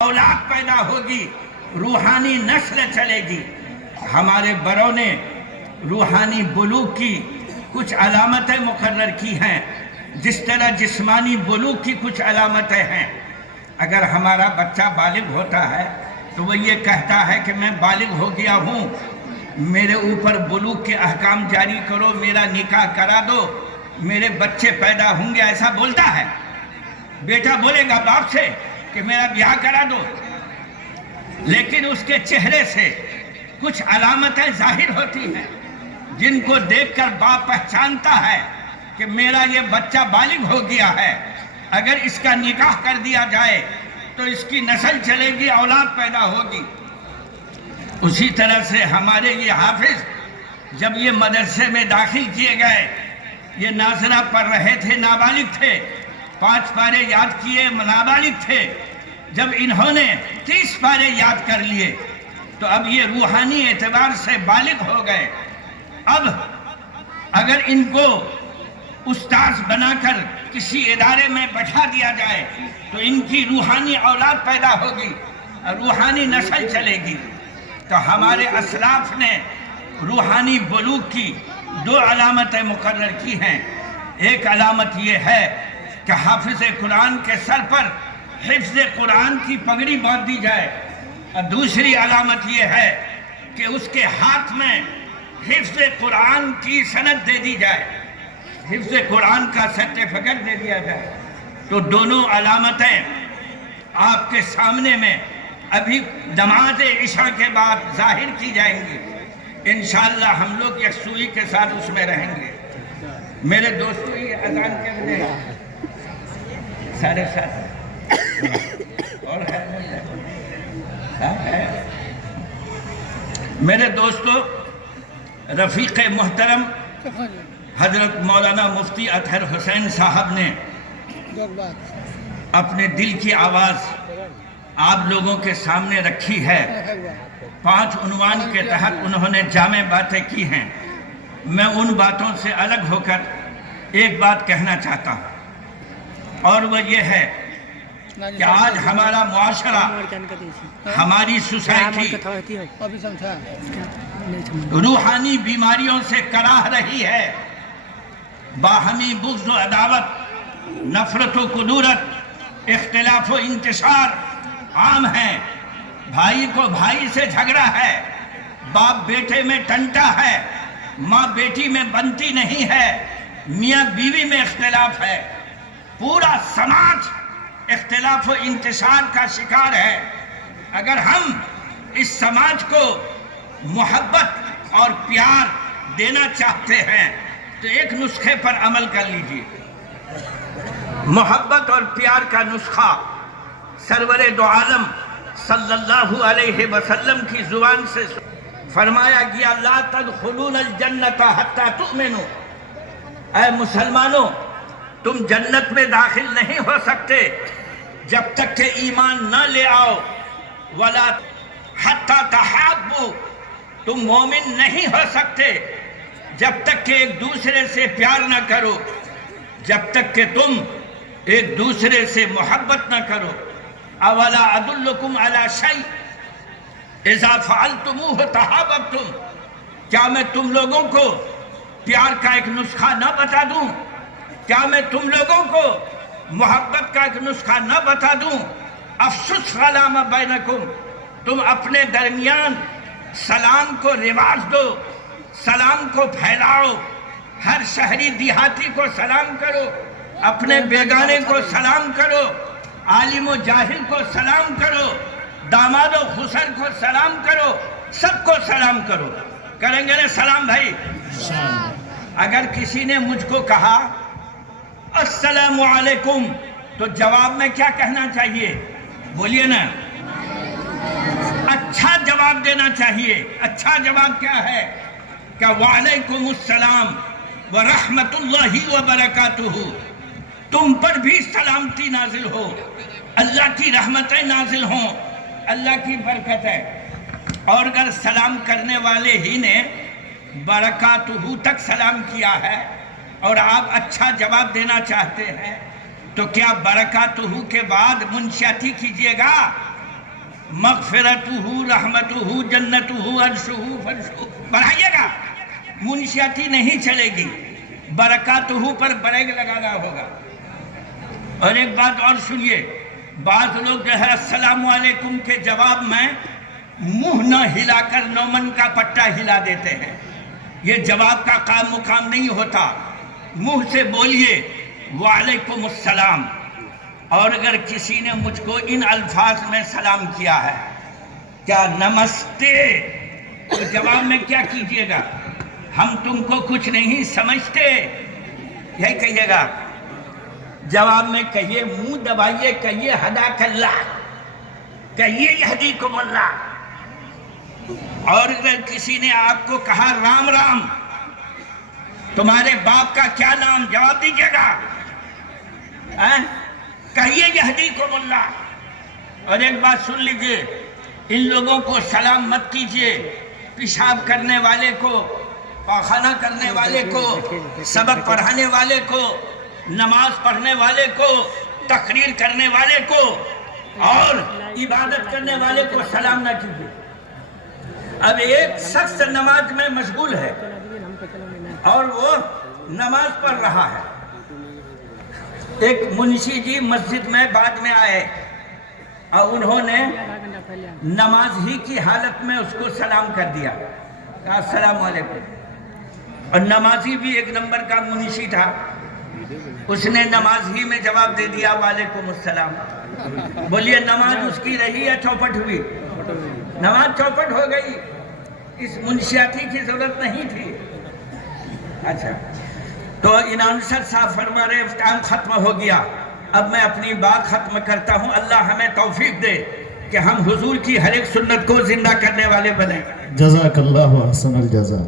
اولاد پیدا ہوگی، روحانی نسل چلے گی۔ ہمارے بڑوں نے روحانی بلوغ کی کچھ علامتیں مقرر کی ہیں، جس طرح جسمانی بلوغ کی کچھ علامتیں ہیں۔ اگر ہمارا بچہ بالغ ہوتا ہے تو وہ یہ کہتا ہے کہ میں بالغ ہو گیا ہوں، میرے اوپر بلوغ کے احکام جاری کرو، میرا نکاح کرا دو، میرے بچے پیدا ہوں گے، ایسا بولتا ہے۔ بیٹا بولے گا باپ سے کہ میرا بیاہ کرا دو، لیکن اس کے چہرے سے کچھ علامتیں ظاہر ہوتی ہیں جن کو دیکھ کر باپ پہچانتا ہے کہ میرا یہ بچہ بالغ ہو گیا ہے، اگر اس کا نکاح کر دیا جائے تو اس کی نسل چلے گی، اولاد پیدا ہوگی۔ اسی طرح سے ہمارے یہ حافظ جب یہ مدرسے میں داخل کیے گئے، یہ ناظرہ پڑھ رہے تھے، نابالغ تھے، 5 پارے یاد کیے، نابالغ تھے۔ جب انہوں نے 30 پارے یاد کر لیے تو اب یہ روحانی اعتبار سے بالغ ہو گئے۔ اب اگر ان کو استاذ بنا کر کسی ادارے میں بٹھا دیا جائے تو ان کی روحانی اولاد پیدا ہوگی، روحانی نسل چلے گی۔ تو ہمارے اسلاف نے روحانی بلوغ کی 2 علامتیں مقرر کی ہیں۔ ایک علامت یہ ہے کہ حافظ قرآن کے سر پر حفظ قرآن کی پگڑی باندھ دی جائے، اور دوسری علامت یہ ہے کہ اس کے ہاتھ میں حفظ قرآن کی سند دے دی جائے، حفظ قرآن کا سرٹیفکیٹ دے دیا جائے۔ تو دونوں علامتیں آپ کے سامنے میں ابھی نماز عشاء کے بعد ظاہر کی جائیں گی۔ انشاءاللہ ہم لوگ یکسوئی کے ساتھ اس میں رہیں گے۔ میرے دوستو، یہ اذان کے بجے 7:30 اور ہے میرے دوستو، رفیق محترم حضرت مولانا مفتی اطہر حسین صاحب نے اپنے دل کی آواز آپ لوگوں کے سامنے رکھی ہے۔ 5 عنوان کے تحت انہوں نے جامع باتیں کی ہیں۔ میں ان باتوں سے الگ ہو کر ایک بات کہنا چاہتا ہوں، اور وہ یہ ہے کہ آج ہمارا معاشرہ، ہماری سوسائٹی روحانی بیماریوں سے کراہ رہی ہے۔ باہمی بغض و عداوت، نفرت و کدورت، اختلاف و انتشار عام ہیں۔ بھائی کو بھائی سے جھگڑا ہے، باپ بیٹے میں ٹنٹا ہے، ماں بیٹی میں بنتی نہیں ہے، میاں بیوی میں اختلاف ہے، پورا سماج اختلاف و انتشار کا شکار ہے۔ اگر ہم اس سماج کو محبت اور پیار دینا چاہتے ہیں تو ایک نسخے پر عمل کر لیجیے۔ محبت اور پیار کا نسخہ سرور دو عالم صلی اللہ علیہ وسلم کی زبان سے فرمایا گیا، لا تدخلون الجنت حتی تؤمنوا، اے مسلمانوں، تم جنت میں داخل نہیں ہو سکتے جب تک کہ ایمان نہ لے آؤ، ولا حتی تحابوا، تم مومن نہیں ہو سکتے جب تک کہ ایک دوسرے سے پیار نہ کرو، جب تک کہ تم ایک دوسرے سے محبت نہ کرو۔ اولا ادلکم علی شیء اذا فعلتموہ تحاببتم، کیا میں تم لوگوں کو پیار کا ایک نسخہ نہ بتا دوں؟ کیا میں تم لوگوں کو محبت کا ایک نسخہ نہ بتا دوں؟ افشوا السلام بینکم، تم اپنے درمیان سلام کو رواج دو، سلام کو پھیلاؤ، ہر شہری دیہاتی کو سلام کرو، اپنے بیگانے کو سلام کرو، عالم و جاہل کو سلام کرو، داماد و خسر کو سلام کرو، سب کو سلام کرو۔ کریں گے نا سلام بھائی؟ اگر کسی نے مجھ کو کہا السلام علیکم تو جواب میں کیا کہنا چاہیے؟ بولیے نا، اچھا جواب دینا چاہیے۔ اچھا جواب کیا ہے؟ کہ وعلیکم السلام ورحمت اللہ وبرکاتہ، تم پر بھی سلامتی نازل ہو، اللہ کی رحمتیں نازل ہوں، اللہ کی برکتیں۔ اور اگر سلام کرنے والے ہی نے برکاتہ تک سلام کیا ہے اور آپ اچھا جواب دینا چاہتے ہیں تو کیا برکاتہ کے بعد منشیاتی کیجئے گا؟ مغفرتہ رحمتہ جنتہ عرشہ فرشہ، بڑھائیے گا، منشیاتی نہیں چلے گی، برکاتہ پر بریک لگانا ہوگا۔ اور ایک بات اور سنیے، بعض لوگ جو ہے السلام علیکم کے جواب میں منہ نہ ہلا کر نومن کا پٹا ہلا دیتے ہیں، یہ جواب کا کام مقام نہیں ہوتا، منہ سے بولیے وعلیکم السلام۔ اور اگر کسی نے مجھ کو ان الفاظ میں سلام کیا ہے، کیا نمستے، تو جواب میں کیا کیجئے گا؟ ہم تم کو کچھ نہیں سمجھتے، یہی کہیے گا۔ جواب میں کہیے، منہ دبائیے، کہیے ہداک اللہ، کہیے یہدیکم اللہ۔ اور اگر کسی نے آپ کو کہا رام رام، تمہارے باپ کا کیا نام، جواب دیجئے گا، کہیے یہدیکم اللہ۔ اور ایک بات سن لیجئے، ان لوگوں کو سلام مت کیجئے، پیشاب کرنے والے کو، پاخانہ کرنے والے کو، سبق پڑھانے والے کو، نماز پڑھنے والے کو، تقریر کرنے والے کو اور عبادت کرنے والے کو سلام نہ کیجئے۔ اب ایک شخص نماز میں مشغول ہے اور وہ نماز پڑھ رہا ہے، ایک منشی جی مسجد میں بعد میں آئے اور انہوں نے نماز ہی کی حالت میں اس کو سلام کر دیا، کہا السلام علیکم۔ اور نمازی بھی ایک نمبر کا منشی تھا، اس نے نماز ہی میں جواب دے دیا وعلیکم السلام۔ بولیے نماز اس کی رہی یا چوپٹ ہوئی؟ نماز چوپٹ ہو گئی، اس منشیاتی کی ضرورت نہیں تھی۔ اچھا، تو اناؤنسر صاحب فرما رہے ٹائم ختم ہو گیا، اب میں اپنی بات ختم کرتا ہوں۔ اللہ ہمیں توفیق دے کہ ہم حضور کی ہر ایک سنت کو زندہ کرنے والے بنیں۔ جزاک اللہ احسن الجزا۔